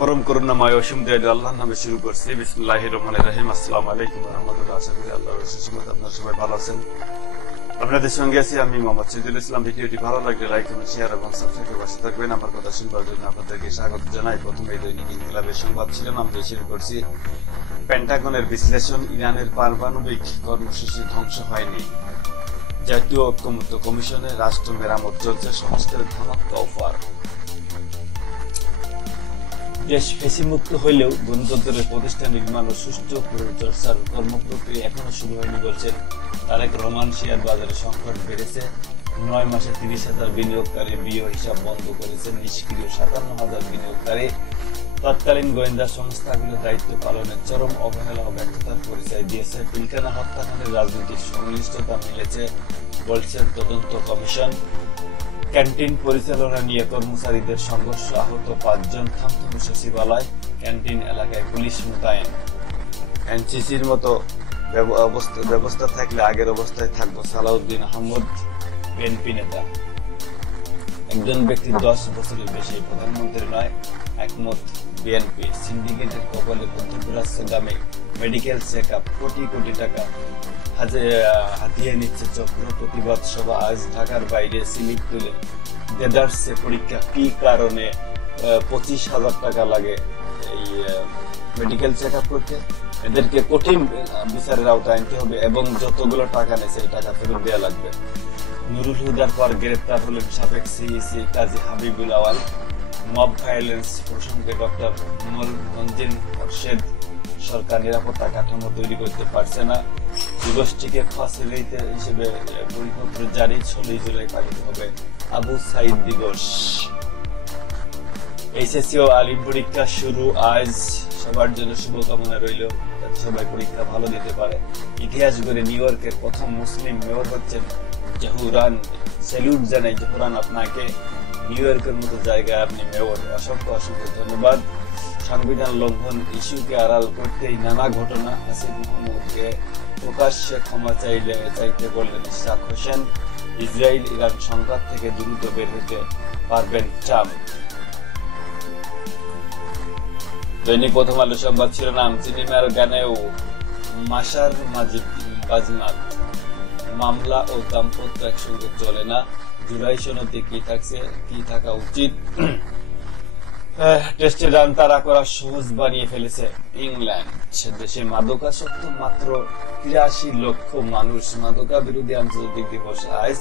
পরম করুণাময় অসীম দয়ালু আল্লাহর নামে শুরু করছি। বিসমিল্লাহির রহমানির রহিম। আসসালামু আলাইকুম ওয়া রাহমাতুল্লাহ। আশা করি আল্লাহর অশেষ রহমতে আপনারা সবাই ভালো আছেন। আপনাদের সঙ্গে আছি আমি মোহাম্মদ শহীদুল ইসলাম। ভিডিওটি ভালো লাগলে লাইক এবং শেয়ার এবং সাবস্ক্রাইব করে পাশে থাকবেন। আমার কথা শুনবার জন্য আপনাদেরকে স্বাগত জানাই। প্রথমে দৈনিক ইনকিলাবের সংবাদ শিরোনাম দিয়ে শুরু করছি। পেন্টাগনের বিশ্লেষণ, ইরানের পারমাণবিক কর্মসূচি ধ্বংস হয়নি। জাতীয় ঐক্যমত্য কমিশনে রাষ্ট্র মেরামত চলছে, সংস্কারের ধামাক্কা অফার। দেশ ফ্যাসিমুক্ত হইলেও গণতন্ত্রের প্রতিষ্ঠান নির্মাণ ও সুষ্ঠু পরিচর্যার কর্মপ্রক্রিয়া এখনো শুরু হয়নি বলছেন তারেক রহমান। শেয়ার বাজারে সংকট বেড়েছে। 9 মাসে 30,000 বিনিয়োগকারী বিও হিসাব বন্ধ করেছেন। নিষ্ক্রিয় 57,000 বিনিয়োগকারী। তৎকালীন গোয়েন্দা সংস্থাগুলো দায়িত্ব পালনে চরম অবহেলা ও ব্যর্থতার পরিচয় দিয়েছে। পিলখানা হত্যাকাণ্ডের রাজনৈতিক সংশ্লিষ্টতা মিলেছে বলছেন তদন্ত কমিশন। ক্যান্টিন পরিচালনা নিয়ে কর্মচারীদের সংঘর্ষ, আহত 5 জন। থমথমে সচিবালয়, ক্যান্টিন এলাকায় পুলিশ মোতায়েন। এনসিসির মতো ব্যবস্থা থাকলে আগের অবস্থায় থাকবো সালাউদ্দিন আহমদ, বিএনপি নেতা। একজন ব্যক্তি 10 বছরের বেশি প্রধানমন্ত্রী নয়, একমত বিএনপি। সিন্ডিকেটের কবলে মধ্যপ্রাচ্যে দামে medical check up, crore crore টাকা হাতিয়ে নিচ্ছে চক্র। প্রতিবাদ সভা আজ ঢাকার বাইরে সিলিপ তুলে দেদারসে পরীক্ষা। কি কারণে 25,000 টাকা লাগে এই মেডিকেল চেক আপ করতে? এদেরকে কঠিন বিচারের আওতায় আনতে হবে এবং যতগুলো টাকা নেয় সেই টাকা ফেরত দেওয়া লাগবে। নুরুল হুদার পর গ্রেপ্তার হলেন সাবেক সিইসি কাজী হাবিবুল আওয়াল। মব ভায়োলেন্স প্রসঙ্গে ডক্টর মনজিন মোরশেদ, সরকার নিরাপত্তা কাঠামো তৈরি করতে পারছে না। দিবসটিকে ফ্যাসিলিটি হিসেবে পরিপত্র জারি। 16 জুলাই পালিত হবে আবু সাইদ দিবস। এইচএসসি ও আলিম পরীক্ষা শুরু আজ। সবার জন্য শুভকামনা রইল, সবাই পরীক্ষা ভালো দিতে পারে। ইতিহাস গড়ে নিউ ইয়র্কের প্রথম মুসলিম মেয়র হচ্ছেন জহুরান। স্যালুট জানাই জহুরান আপনাকে। নিউ ইয়র্কের মতো জায়গায় আপনি মেয়র, অসংখ্য অসংখ্য ধন্যবাদ। সংবিধান লঙ্ঘন ইস্যুকে আড়াল করতেই নানা ঘটনা। আসিফ মাহমুদকে প্রকাশ্যে ক্ষমা চাইতে বললেন ইশরাক হোসেন। ইসরায়েল ইরান সংঘাত থেকে দ্রুত বের হতে পারবেন ট্রাম্প। দৈনিক প্রথম আলো সংবাদ শিরোনাম, সিনেমার গানেও মাশার বাজিমাত। মামলা ও দাম্পত্য একসঙ্গে চলে না। জুলাই সনদে কি থাকা উচিত? টেস্টে রান তাড়া করা সহজ বানিয়ে ফেলেছে ইংল্যান্ড। দেশে মাদকাসক্ত মাত্র 83 লক্ষ মানুষ। মাদকা বিরোধী আন্তর্জাতিক দিবস আজ।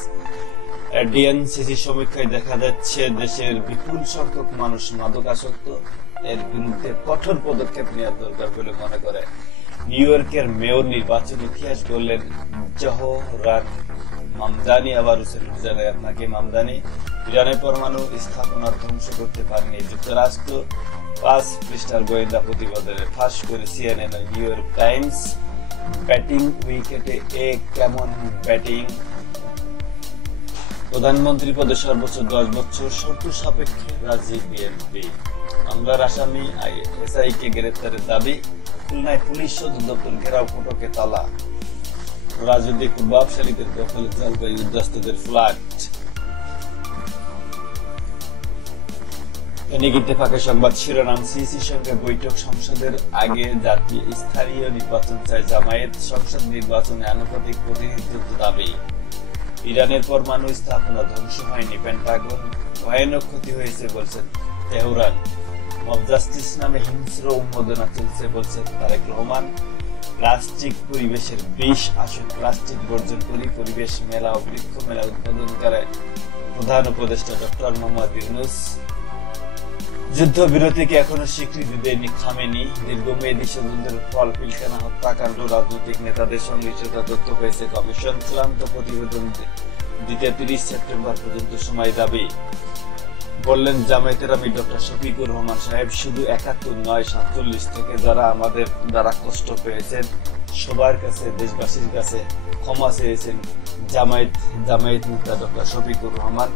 ডিএনসিসি সমীক্ষায় দেখা যাচ্ছে দেশের বিপুল সংখ্যক মানুষ মাদকাসক্ত। এর বিরুদ্ধে কঠোর পদক্ষেপ নেওয়া দরকার বলে মনে করে। নিউ ইয়র্কের মেয়র নির্বাচন ইতিহাস গড়লেন জহরান মামদানি। আবার জানাই আপনাকে মামদানি। ইরানের পরমাণু স্থাপনা ধ্বংস করতে পারেনি যুক্তরাষ্ট্র। 5 পৃষ্ঠার গোয়েন্দা প্রতিবেদনে ফাঁস করে সিএনএন ও নিউ ইয়র্ক টাইমস। ব্যাটিং উইকেটে কেমন ব্যাটিং? প্রধানমন্ত্রী পদে সর্বোচ্চ 10 বছর শর্ত সাপেক্ষে রাজি বিএনপি। মামলার আসামি এসআই কে গ্রেফতারের দাবি। খুলনায় পুলিশ সদর দপ্তর ঘেরাও, ফটকে তালা। রাজনৈতিক প্রভাবশালীদের দখলে জলবায়ু উদ্বাস্তুদের ফ্ল্যাট। ইত্তেফাকের সংবাদ শিরোনাম, সিইসির সঙ্গে বৈঠক। সংসদের আগে জাতীয় স্থানীয় নির্বাচন চায় জামায়াত। সংসদ নির্বাচনে আনুপাতিক প্রতিনিধিত্ব দাবি। ইরানের পরমাণু স্থাপনা ধ্বংস হয়নি, পেন্টাগন ভয়ানক ক্ষতি হয়েছে বলছেন তেহরান। মব জাস্টিস নামে হিংস্র উন্মোদনা চলছে বলছেন তারেক রহমান। প্লাস্টিক পরিবেশের বিষ, আসুন প্লাস্টিক বর্জন করি। পরিবেশ মেলা ও বৃক্ষ মেলা উদ্বোধন করে প্রধান উপদেষ্টা ডক্টর মোহাম্মদ ইউনূস। যুদ্ধবিরতিকে এখনো স্বীকৃতি দেয়নি খামেনি। দীর্ঘমেয়াদী ষড়যন্ত্রের ফল পিলখানা হত্যাকাণ্ড। রাজনৈতিক নেতাদের সংশ্লিষ্টতা তথ্য পেয়েছে কমিশন। চূড়ান্ত প্রতিবেদন দিতে 30 সেপ্টেম্বর পর্যন্ত সময় দাবি। বললেন জামায়াতের আমির ডক্টর শফিকুর রহমান সাহেব। শুধু 71 নয়, 47 থেকে যারা আমাদের দ্বারা কষ্ট পেয়েছেন সবার কাছে, দেশবাসীর কাছে ক্ষমা চেয়েছেন জামায়াত নেতা ডক্টর শফিকুর রহমান।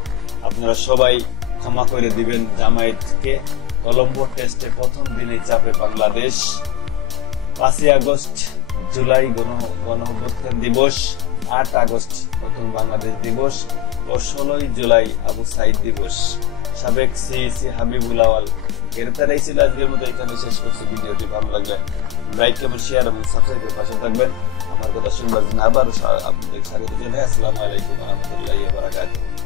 আপনারা সবাই ক্ষমা করে দিবেন জামায়াতকে। কলম্বো টেস্টে প্রথম দিনে চাপে বাংলাদেশ। 5 আগস্ট জুলাই গণঅভ্যুত্থান দিবস। 8 আগস্ট নতুন বাংলাদেশ দিবস ও 16 জুলাই আবু সাইদ দিবস। সাবেক সিইসি হাবিবুল আওয়াল এটাই ছিল আজকের মতো, এখানে শেষ করছি। ভিডিওটি ভালো লাগলে লাইক কমেন্ট শেয়ার এবং সাবস্ক্রাইবের পাশে থাকবেন। আমার কথা শুনবার জন্য আবার আপনাদের স্বাগত জানাই। আসসালামু আলাইকুম ওয়া রাহমাতুল্লাহি ওয়া বারাকাতুহু।